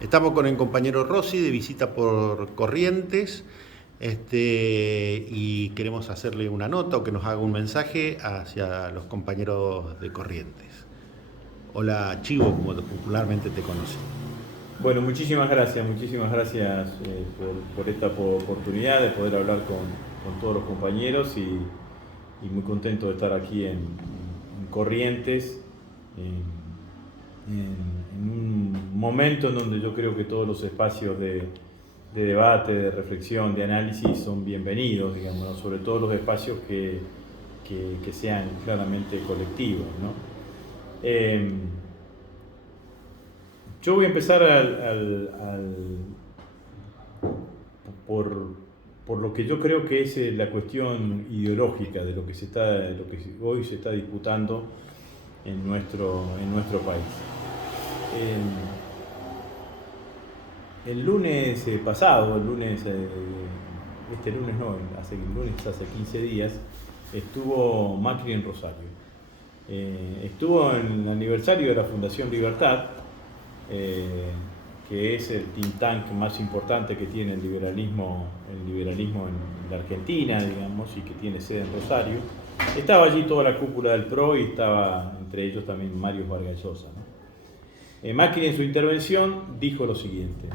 Estamos con el compañero Rossi de visita por Corrientes y queremos hacerle una nota o que nos haga un mensaje hacia los compañeros de Corrientes. Hola Chivo, como popularmente te conocen. Bueno, muchísimas gracias por esta oportunidad de poder hablar con todos los compañeros y muy contento de estar aquí en Corrientes, en un momento en donde yo creo que todos los espacios de debate, de reflexión, de análisis son bienvenidos, digamos, ¿no? Sobre todo los espacios que sean claramente colectivos, ¿no? Yo voy a empezar por lo que yo creo que es la cuestión ideológica de lo que hoy se está disputando en nuestro país. El lunes pasado, hace 15 días, estuvo Macri en Rosario. Estuvo en el aniversario de la Fundación Libertad, que es el think tank más importante que tiene el liberalismo en la Argentina, digamos, y que tiene sede en Rosario. Estaba allí toda la cúpula del PRO y estaba entre ellos también Mario Vargas Llosa, ¿no? Macri en su intervención dijo lo siguiente.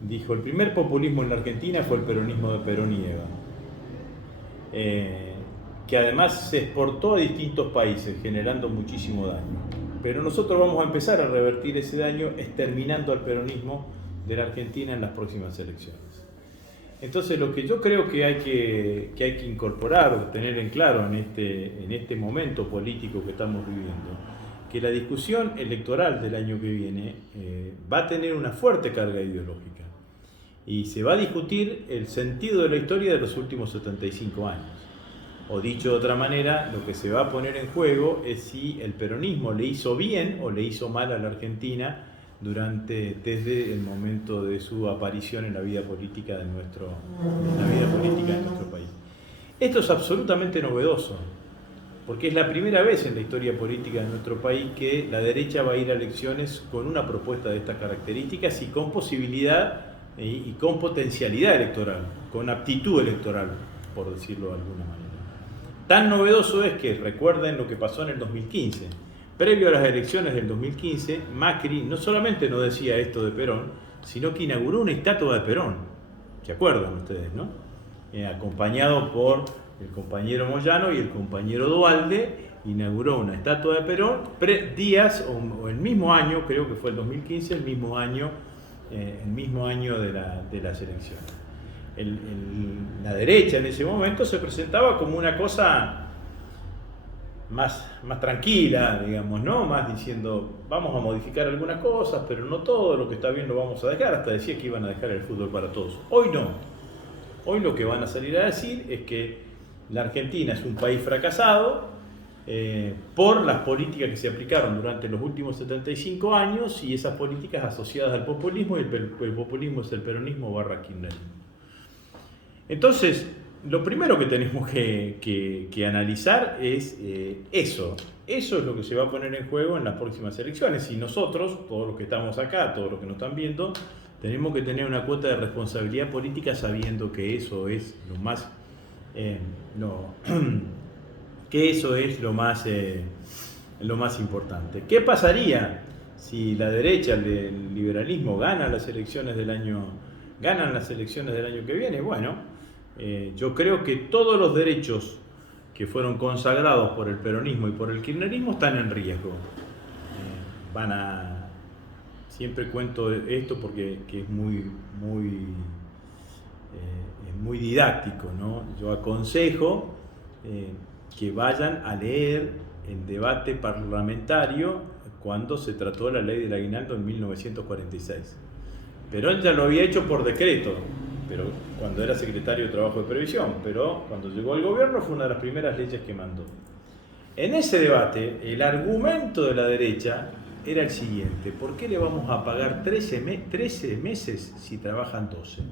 Dijo: el primer populismo en la Argentina fue el peronismo de Perón y Eva, que además se exportó a distintos países generando muchísimo daño. Pero nosotros vamos a empezar a revertir ese daño exterminando al peronismo de la Argentina en las próximas elecciones. Entonces, lo que yo creo que hay que incorporar o tener en claro en este momento político que estamos viviendo, que la discusión electoral del año que viene va a tener una fuerte carga ideológica y se va a discutir el sentido de la historia de los últimos 75 años. O dicho de otra manera, lo que se va a poner en juego es si el peronismo le hizo bien o le hizo mal a la Argentina desde el momento de su aparición en la vida política de nuestro país. Esto es absolutamente novedoso, porque es la primera vez en la historia política de nuestro país que la derecha va a ir a elecciones con una propuesta de estas características y con posibilidad y con potencialidad electoral, con aptitud electoral, por decirlo de alguna manera. Tan novedoso es que recuerden lo que pasó en el 2015. Previo a las elecciones del 2015, Macri no solamente no decía esto de Perón, sino que inauguró una estatua de Perón. ¿Se acuerdan ustedes, no? Acompañado por el compañero Moyano y el compañero Duhalde, inauguró una estatua de Perón días o el mismo año, creo que fue el 2015, el mismo año de las elecciones. La derecha en ese momento se presentaba como una cosa más tranquila, digamos, ¿no? Más diciendo, vamos a modificar algunas cosas, pero no todo lo que está bien lo vamos a dejar. Hasta decía que iban a dejar el fútbol para todos. Hoy no. Hoy lo que van a salir a decir es que la Argentina es un país fracasado por las políticas que se aplicaron durante los últimos 75 años y esas políticas asociadas al populismo, y el populismo es el peronismo / kirchnerismo. Entonces, lo primero que tenemos que analizar es eso. Eso es lo que se va a poner en juego en las próximas elecciones. Y nosotros, todos los que estamos acá, todos los que nos están viendo, tenemos que tener una cuota de responsabilidad política sabiendo que eso es lo más importante. ¿Qué pasaría si la derecha, el liberalismo, ganan las elecciones del año que viene? Bueno, yo creo que todos los derechos que fueron consagrados por el peronismo y por el kirchnerismo están en riesgo. Siempre cuento esto porque es muy didáctico, ¿no? Yo aconsejo que vayan a leer el debate parlamentario cuando se trató la ley del aguinaldo en 1946. Perón ya lo había hecho por decreto, pero cuando era secretario de Trabajo y Previsión, pero cuando llegó al gobierno fue una de las primeras leyes que mandó. En ese debate, el argumento de la derecha era el siguiente: ¿por qué le vamos a pagar 13 meses si trabajan 12?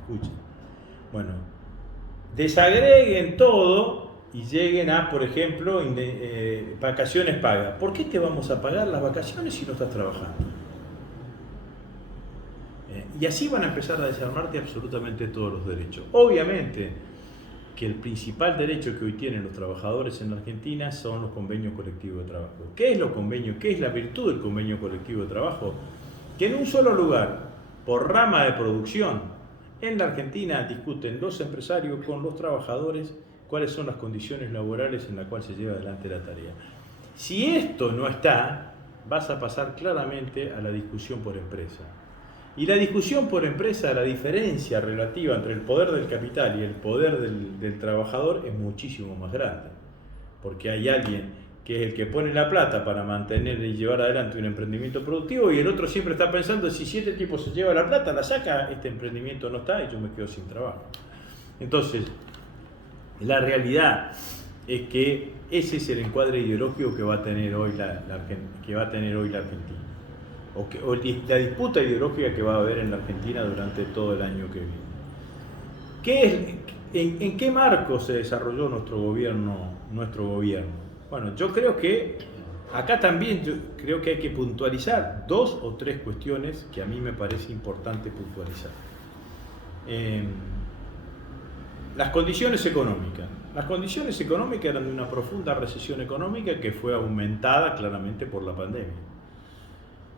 Escuchen. Bueno, desagreguen todo y lleguen a, por ejemplo, vacaciones pagas. ¿Por qué te vamos a pagar las vacaciones si no estás trabajando? Y así van a empezar a desarmarte absolutamente todos los derechos. Obviamente que el principal derecho que hoy tienen los trabajadores en Argentina son los convenios colectivos de trabajo. ¿Qué es los convenios? ¿Qué es la virtud del convenio colectivo de trabajo? Que en un solo lugar, por rama de producción, en la Argentina discuten los empresarios con los trabajadores cuáles son las condiciones laborales en las cuales se lleva adelante la tarea. Si esto no está, vas a pasar claramente a la discusión por empresa. Y la discusión por empresa, la diferencia relativa entre el poder del capital y el poder del trabajador es muchísimo más grande. Porque hay alguien que es el que pone la plata para mantener y llevar adelante un emprendimiento productivo, y el otro siempre está pensando, si este tipo se lleva la plata, la saca, este emprendimiento no está y yo me quedo sin trabajo. Entonces, la realidad es que ese es el encuadre ideológico que va a tener hoy la Argentina. O la disputa ideológica que va a haber en la Argentina durante todo el año que viene. ¿En qué marco se desarrolló nuestro gobierno? Bueno, yo creo que acá también creo que hay que puntualizar 2 o 3 cuestiones que a mí me parece importante puntualizar. Las condiciones económicas. Las condiciones económicas eran de una profunda recesión económica que fue aumentada claramente por la pandemia.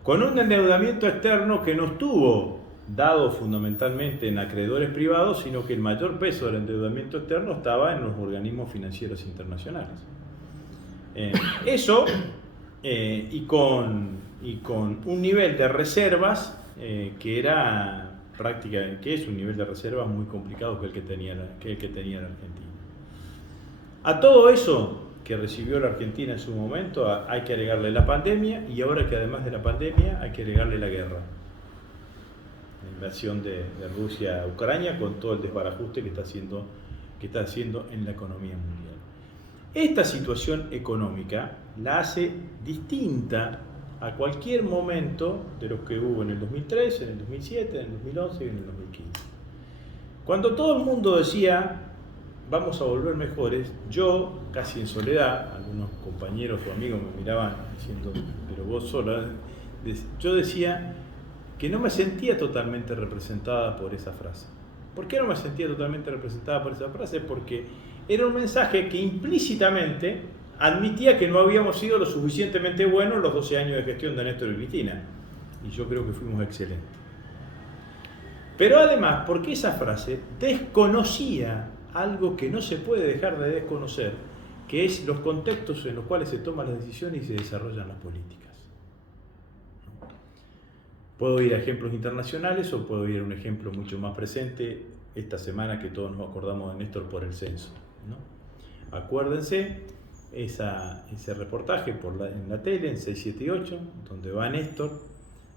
Con un endeudamiento externo que no estuvo dado fundamentalmente en acreedores privados, sino que el mayor peso del endeudamiento externo estaba en los organismos financieros internacionales. Y con un nivel de reservas que era prácticamente, que es un nivel de reservas muy complicado que el que tenía la Argentina. A todo eso que recibió la Argentina en su momento hay que agregarle la pandemia, y ahora que además de la pandemia hay que agregarle la guerra. La invasión de Rusia a Ucrania, con todo el desbarajuste que está haciendo en la economía mundial. Esta situación económica la hace distinta a cualquier momento de los que hubo en el 2003, en el 2007, en el 2011 y en el 2015. Cuando todo el mundo decía vamos a volver mejores, yo, casi en soledad, algunos compañeros o amigos me miraban diciendo, pero vos sola, yo decía que no me sentía totalmente representada por esa frase. ¿Por qué no me sentía totalmente representada por esa frase? Porque era un mensaje que implícitamente admitía que no habíamos sido lo suficientemente buenos los 12 años de gestión de Néstor y Cristina. Y yo creo que fuimos excelentes. Pero además, porque esa frase desconocía algo que no se puede dejar de desconocer, que es los contextos en los cuales se toman las decisiones y se desarrollan las políticas. Puedo ir a ejemplos internacionales o puedo ir a un ejemplo mucho más presente esta semana que todos nos acordamos de Néstor por el censo, ¿no? Acuérdense ese reportaje en la tele, en 678, donde va Néstor,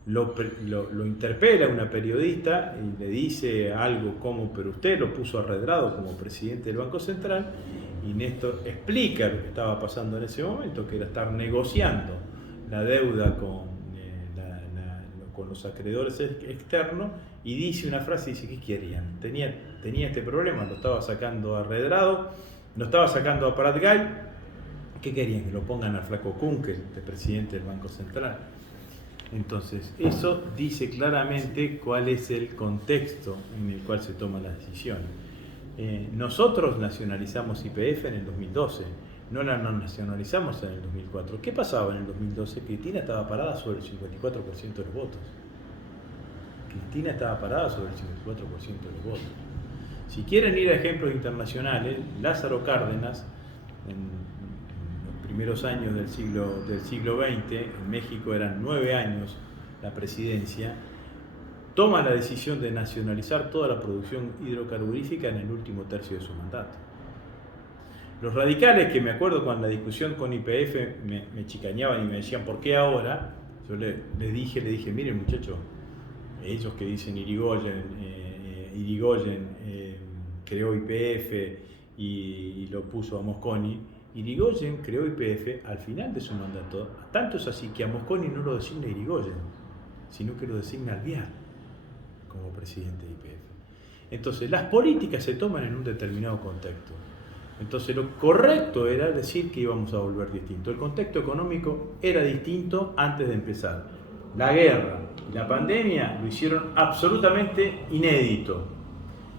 lo interpela una periodista y le dice algo como, pero usted lo puso arredrado como presidente del Banco Central, y Néstor explica lo que estaba pasando en ese momento, que era estar negociando la deuda con los acreedores externos, y dice una frase, dice, ¿qué querían? Tenía este problema, lo estaba sacando a Redrado, lo estaba sacando a Prat-Gay, ¿qué querían? Que lo pongan al flaco Kuhn, el presidente del Banco Central. Entonces, eso dice claramente cuál es el contexto en el cual se toman las decisiones. Nosotros nacionalizamos YPF en el 2012, no la nacionalizamos en el 2004. ¿Qué pasaba en el 2012? Cristina estaba parada sobre el 54% de los votos. Cristina estaba parada sobre el 54% de los votos. Si quieren ir a ejemplos internacionales, Lázaro Cárdenas, en los primeros años del siglo XX, en México eran 9 años la presidencia, toma la decisión de nacionalizar toda la producción hidrocarburífica en el último tercio de su mandato. Los radicales, que me acuerdo cuando la discusión con YPF me chicañaban y me decían, ¿por qué ahora? Yo le dije, miren muchachos, ellos que dicen Irigoyen creó YPF y lo puso a Mosconi. Irigoyen creó YPF al final de su mandato, tanto es así que a Mosconi no lo designa Irigoyen, sino que lo designa Alvear como presidente de YPF. Entonces, las políticas se toman en un determinado contexto. Entonces, lo correcto era decir que íbamos a volver distinto. El contexto económico era distinto antes de empezar. la guerra y la pandemia lo hicieron absolutamente inédito.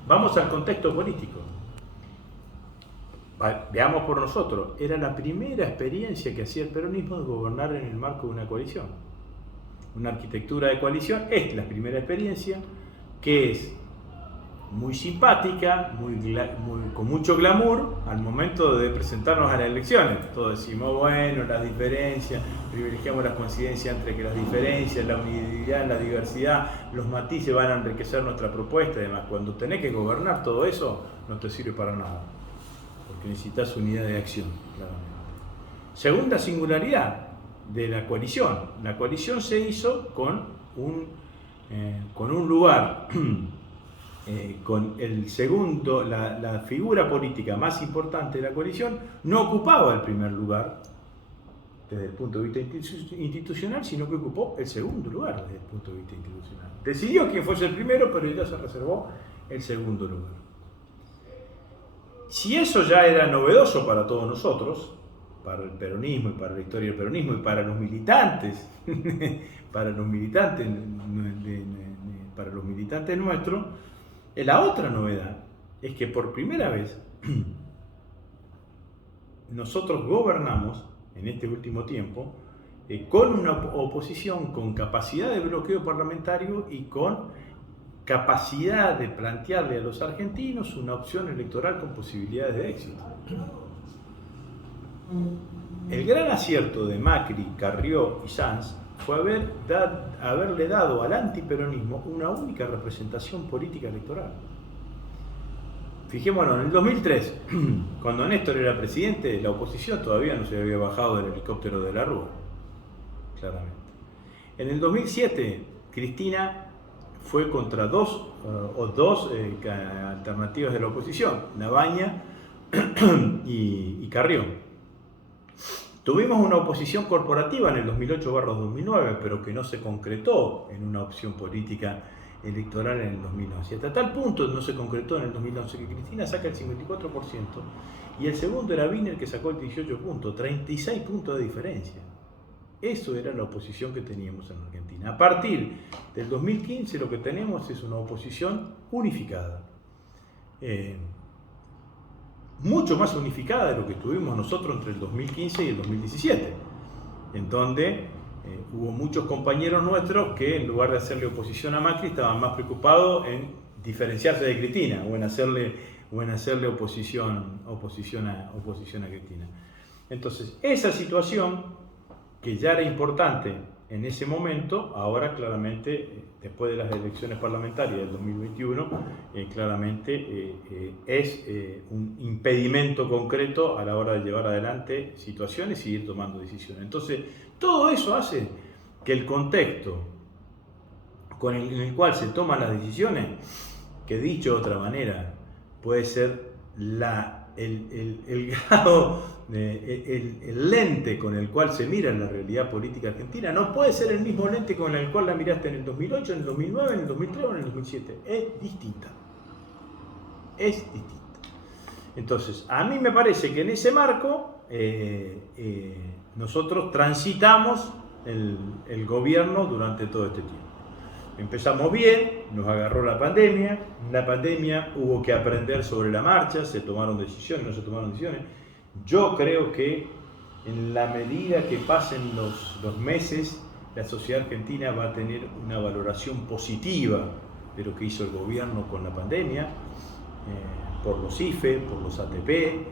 Vamos al contexto político. Veamos por nosotros, era la primera experiencia que hacía el peronismo de gobernar en el marco de una coalición. Una arquitectura de coalición es la primera experiencia, que es muy simpática, con mucho glamour al momento de presentarnos a las elecciones. Todos decimos, bueno, las diferencias, privilegiamos las coincidencias entre que las diferencias, la unidad, la diversidad, los matices van a enriquecer nuestra propuesta y demás. Cuando tenés que gobernar todo eso, no te sirve para nada, porque necesitas unidad de acción, claramente. Segunda singularidad de la coalición. La coalición se hizo con un lugar, con el segundo, la figura política más importante de la coalición no ocupaba el primer lugar desde el punto de vista institucional, sino que ocupó el segundo lugar desde el punto de vista institucional. Decidió quién fuese el primero, pero ella se reservó el segundo lugar. Si eso ya era novedoso para todos nosotros, para el peronismo y para la historia del peronismo y para los militantes, para los militantes nuestros, la otra novedad es que por primera vez nosotros gobernamos en este último tiempo con una oposición con capacidad de bloqueo parlamentario y con capacidad de plantearle a los argentinos una opción electoral con posibilidades de éxito. El gran acierto de Macri, Carrió y Sanz fue haberle dado al antiperonismo una única representación política electoral. Fijémonos, en el 2003, cuando Néstor era presidente, la oposición todavía no se había bajado del helicóptero de la Rúa, claramente. En el 2007, Cristina fue contra dos alternativas de la oposición, Labaña y Carrió. Tuvimos una oposición corporativa en el 2008-2009, pero que no se concretó en una opción política electoral en el 2011. Hasta tal punto no se concretó en el 2011 que Cristina saca el 54% y el segundo era Wiener, que sacó el 18 puntos, 36 puntos de diferencia. Eso era la oposición que teníamos en Argentina. A partir del 2015 lo que tenemos es una oposición unificada. Mucho más unificada de lo que tuvimos nosotros entre el 2015 y el 2017, en donde hubo muchos compañeros nuestros que en lugar de hacerle oposición a Macri estaban más preocupados en diferenciarse de Cristina o en hacerle oposición a Cristina. Entonces, esa situación que ya era importante en ese momento, ahora claramente, después de las elecciones parlamentarias del 2021, claramente es un impedimento concreto a la hora de llevar adelante situaciones y ir tomando decisiones. Entonces, todo eso hace que el contexto en el cual se toman las decisiones, que dicho de otra manera, puede ser el grado, el lente con el cual se mira la realidad política argentina, no puede ser el mismo lente con el cual la miraste en el 2008, en el 2009, en el 2003 o en el 2007. Es distinta. Entonces, a mí me parece que en ese marco nosotros transitamos el gobierno durante todo este tiempo. Empezamos bien, nos agarró la pandemia. En la pandemia hubo que aprender sobre la marcha, se tomaron decisiones, no se tomaron decisiones. Yo creo que en la medida que pasen los meses, la sociedad argentina va a tener una valoración positiva de lo que hizo el gobierno con la pandemia, por los IFE, por los ATP,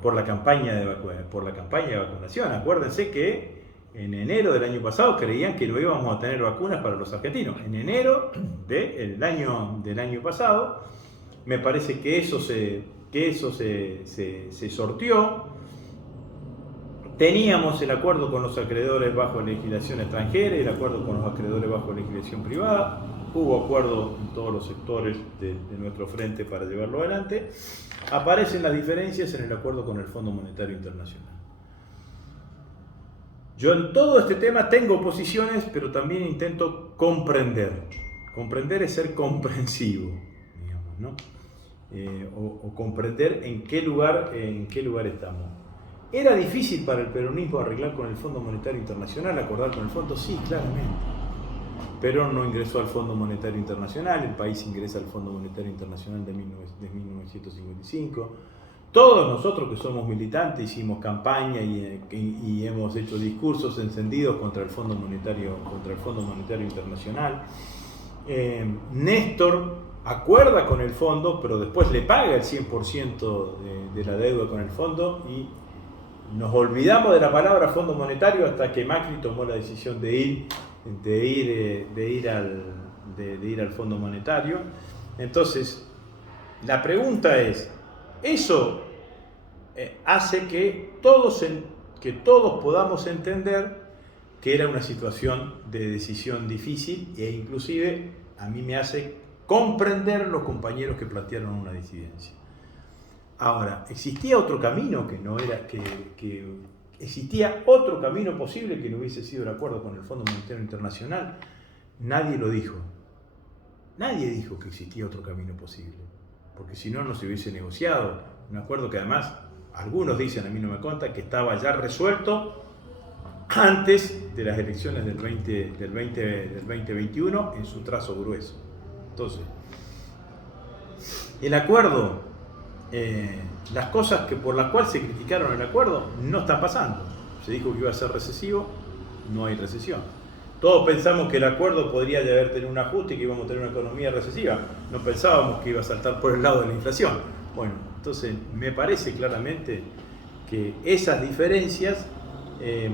por la campaña de vacunación. Acuérdense que en enero del año pasado creían que no íbamos a tener vacunas para los argentinos. En enero del año pasado, me parece que eso se sortió. Teníamos el acuerdo con los acreedores bajo legislación extranjera y el acuerdo con los acreedores bajo legislación privada. Hubo acuerdo en todos los sectores de nuestro frente para llevarlo adelante. Aparecen las diferencias en el acuerdo con el Fondo Monetario Internacional. Yo en todo este tema tengo posiciones, pero también intento comprender. Comprender es ser comprensivo, digamos, ¿no? O comprender en qué lugar estamos. ¿Era difícil para el peronismo arreglar con el Fondo Monetario Internacional, acordar con el fondo? Sí, claramente. Perón no ingresó al Fondo Monetario Internacional, el país ingresa al Fondo Monetario Internacional de 1955. Todos nosotros que somos militantes hicimos campaña y hemos hecho discursos encendidos contra el Fondo Monetario Internacional. Néstor acuerda con el fondo, pero después le paga el 100% de la deuda con el fondo y nos olvidamos de la palabra Fondo Monetario hasta que Macri tomó la decisión de ir al Fondo Monetario. Entonces, la pregunta es, ¿eso hace que todos podamos entender que era una situación de decisión difícil e inclusive a mí me hace comprender los compañeros que plantearon una disidencia? Ahora, ¿existía otro camino existía otro camino posible que no hubiese sido el acuerdo con el Fondo Monetario Internacional? Nadie lo dijo. Nadie dijo que existía otro camino posible, porque si no, no se hubiese negociado un acuerdo que además, algunos dicen, a mí no me consta, que estaba ya resuelto antes de las elecciones del 2021 en su trazo grueso. Entonces, el acuerdo, las cosas por las cuales se criticaron el acuerdo no están pasando. Se dijo que iba a ser recesivo, no hay recesión. Todos pensamos que el acuerdo podría haber tenido un ajuste y que íbamos a tener una economía recesiva. No pensábamos que iba a saltar por el lado de la inflación. Bueno, entonces me parece claramente que esas diferencias, que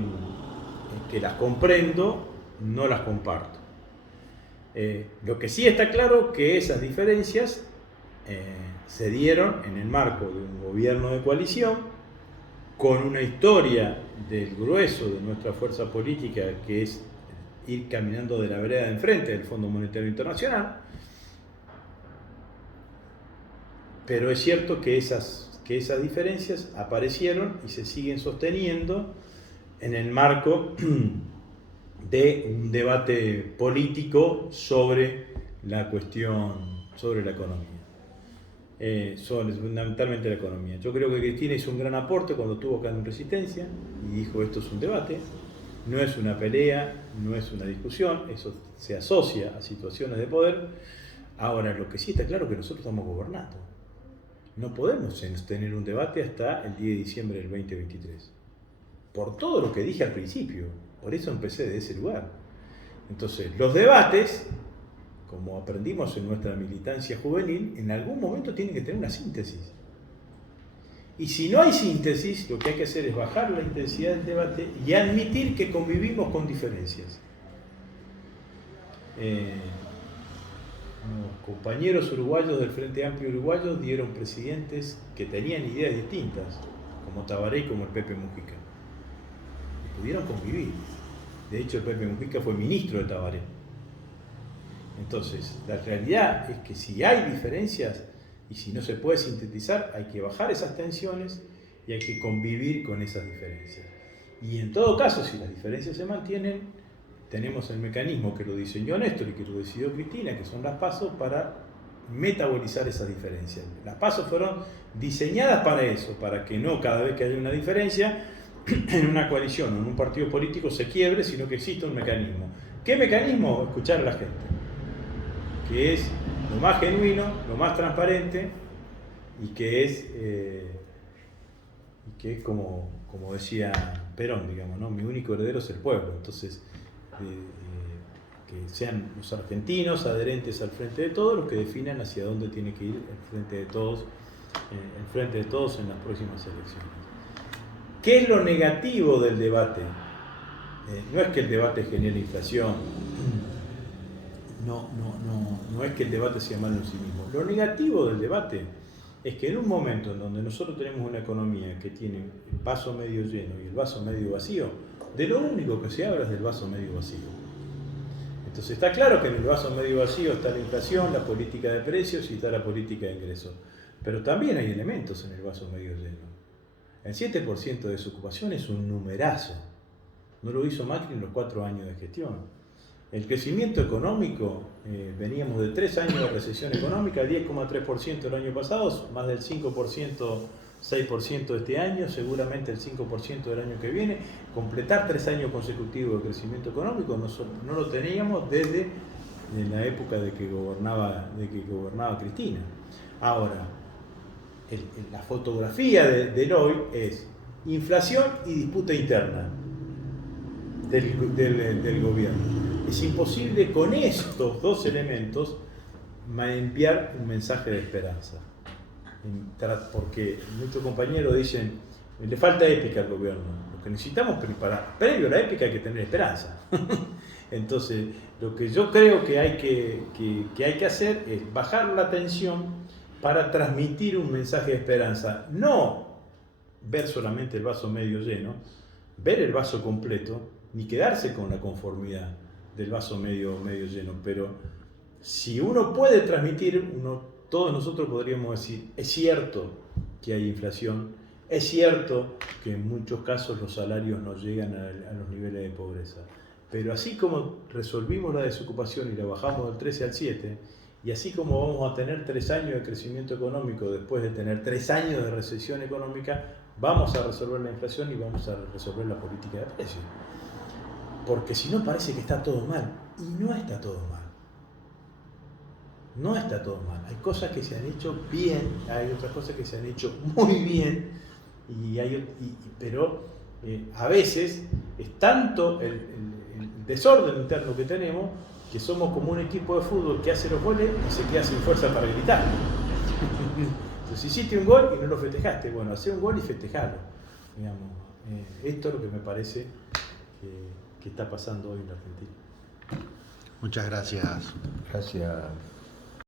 las comprendo, no las comparto. Lo que sí está claro que esas diferencias se dieron en el marco de un gobierno de coalición con una historia del grueso de nuestra fuerza política, que es ir caminando de la vereda de enfrente del Fondo Monetario Internacional. Pero es cierto que esas diferencias aparecieron y se siguen sosteniendo en el marco de un debate político sobre la cuestión, sobre la economía. Fundamentalmente la economía. Yo creo que Cristina hizo un gran aporte cuando estuvo acá en Resistencia y dijo: esto es un debate, no es una pelea, no es una discusión, eso se asocia a situaciones de poder. Ahora, lo que sí está claro es que nosotros estamos gobernando. No podemos tener un debate hasta el 10 de diciembre del 2023. Por todo lo que dije al principio, por eso empecé de ese lugar. Entonces, los debates, como aprendimos en nuestra militancia juvenil, en algún momento tienen que tener una síntesis. Y si no hay síntesis, lo que hay que hacer es bajar la intensidad del debate y admitir que convivimos con diferencias. Los compañeros uruguayos del Frente Amplio Uruguayo dieron presidentes que tenían ideas distintas, como Tabaré y como el Pepe Mujica. Y pudieron convivir. De hecho, el Pepe Mujica fue ministro de Tabaré. Entonces, la realidad es que si hay diferencias y si no se puede sintetizar, hay que bajar esas tensiones y hay que convivir con esas diferencias. Y en todo caso, si las diferencias se mantienen, tenemos el mecanismo que lo diseñó Néstor y que lo decidió Cristina, que son las PASO, para metabolizar esas diferencias. Las PASO fueron diseñadas para eso, para que no cada vez que haya una diferencia en una coalición o en un partido político se quiebre, sino que exista un mecanismo. ¿Qué mecanismo? Escuchar a la gente, que es lo más genuino, lo más transparente y que es como decía Perón, digamos, ¿no? Mi único heredero es el pueblo. Entonces, que sean los argentinos adherentes al Frente de Todos los que definan hacia dónde tiene que ir el Frente de Todos en las próximas elecciones. ¿Qué es lo negativo del debate? No es que el debate genere inflación, no es que el debate sea malo en sí mismo. Lo negativo del debate es que en un momento en donde nosotros tenemos una economía que tiene el vaso medio lleno y el vaso medio vacío, de lo único que se habla es del vaso medio vacío. Entonces está claro que en el vaso medio vacío está la inflación, la política de precios y está la política de ingresos. Pero también hay elementos en el vaso medio lleno. El 7% de desocupación es un numerazo. No lo hizo Macri en los 4 años de gestión. El crecimiento económico, veníamos de 3 años de recesión económica, 10,3% el año pasado, más del 5% 6% este año, seguramente el 5% del año que viene. Completar 3 años consecutivos de crecimiento económico no lo teníamos desde la época de que gobernaba Cristina. Ahora, la fotografía del hoy es inflación y disputa interna del gobierno. Es imposible con estos dos elementos enviar un mensaje de esperanza. Porque muchos compañeros dicen, le falta épica al gobierno. Lo que necesitamos, previo a la épica hay que tener esperanza. Entonces, lo que yo creo que hay que hacer es bajar la tensión para transmitir un mensaje de esperanza. No ver solamente el vaso medio lleno, ver el vaso completo, ni quedarse con la conformidad del vaso medio lleno. Pero si uno puede transmitir, todos nosotros podríamos decir, es cierto que hay inflación, es cierto que en muchos casos los salarios no llegan a los niveles de pobreza, pero así como resolvimos la desocupación y la bajamos del 13 al 7, y así como vamos a tener 3 años de crecimiento económico después de tener 3 años de recesión económica, vamos a resolver la inflación y vamos a resolver la política de precios. Porque si no parece que está todo mal, y no está todo mal. No está todo mal. Hay cosas que se han hecho bien, hay otras cosas que se han hecho muy bien, pero a veces es tanto el desorden interno que tenemos que somos como un equipo de fútbol que hace los goles y se queda sin fuerza para gritar. Entonces hiciste un gol y no lo festejaste. Bueno, hacé un gol y festejalo. Digamos, esto es lo que me parece que está pasando hoy en la Argentina. Muchas gracias. Gracias.